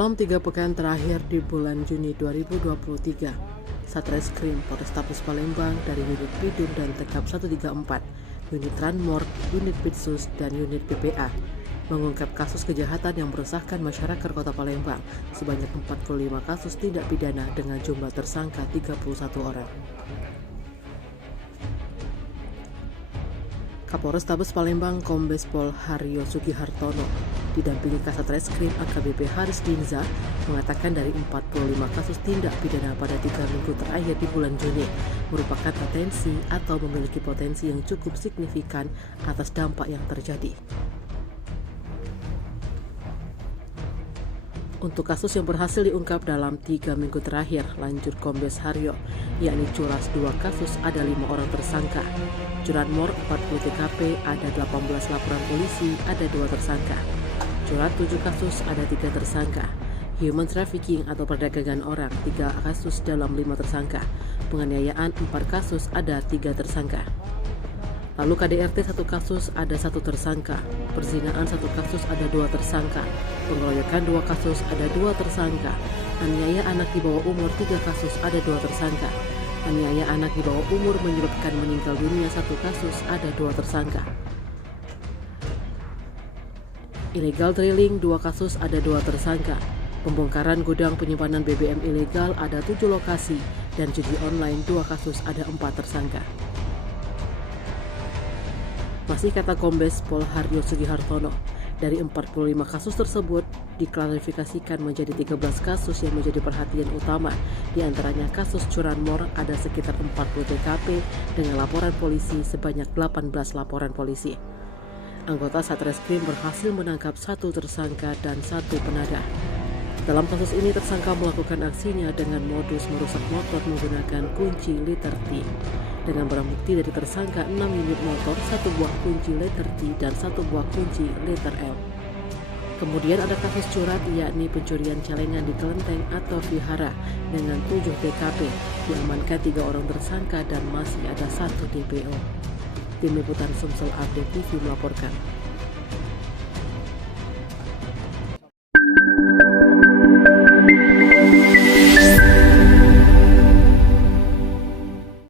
Dalam 3 pekan terakhir di bulan Juni 2023, Satreskrim Polrestabes Palembang dari unit Bidum dan Tekap 134, unit Ranmor, unit Pitsus, dan unit PPA mengungkap kasus kejahatan yang meresahkan masyarakat Kota Palembang sebanyak 45 kasus tindak pidana dengan jumlah tersangka 31 orang. Kapolres Tabes Palembang Kombes Pol Haryo Sugihartono didampingi Kasat Reskrim AKBP Haris Dinza mengatakan dari 45 kasus tindak pidana pada 3 minggu terakhir di bulan Juni merupakan potensi atau memiliki potensi yang cukup signifikan atas dampak yang terjadi. Untuk kasus yang berhasil diungkap dalam 3 minggu terakhir, lanjut Kombes Haryo, yakni Curas 2 kasus ada 5 orang tersangka, Curanmor 40 TKP ada 18 laporan polisi ada 2 tersangka, Curat 7 kasus ada 3 tersangka, Human Trafficking atau perdagangan orang 3 kasus dalam 5 tersangka, penganiayaan 4 kasus ada 3 tersangka. Lalu KDRT 1 kasus ada 1 tersangka, perzinaan 1 kasus ada 2 tersangka, pengeroyokan 2 kasus ada 2 tersangka, aniaya anak di bawah umur 3 kasus ada 2 tersangka, aniaya anak di bawah umur menyebabkan meninggal dunia 1 kasus ada 2 tersangka. Illegal drilling 2 kasus ada 2 tersangka, pembongkaran gudang penyimpanan BBM ilegal ada 7 lokasi, dan judi online 2 kasus ada 4 tersangka. Masih kata Kombes Pol Haryo Sugihartono, dari 45 kasus tersebut diklarifikasikan menjadi 13 kasus yang menjadi perhatian utama. Di antaranya kasus curanmor ada sekitar 40 TKP dengan laporan polisi sebanyak 18 laporan polisi. Anggota Satreskrim berhasil menangkap 1 tersangka dan 1 penadah. Dalam kasus ini tersangka melakukan aksinya dengan modus merusak motor menggunakan kunci letter T. Dengan barang bukti dari tersangka 6 unit motor, 1 buah kunci letter T dan 1 buah kunci letter L. Kemudian ada kasus curat yakni pencurian celengan di kelenteng atau vihara dengan 7 TKP, diamankan 3 orang tersangka dan masih ada 1 DPO. Tim Liputan Sumsel Update TV melaporkan.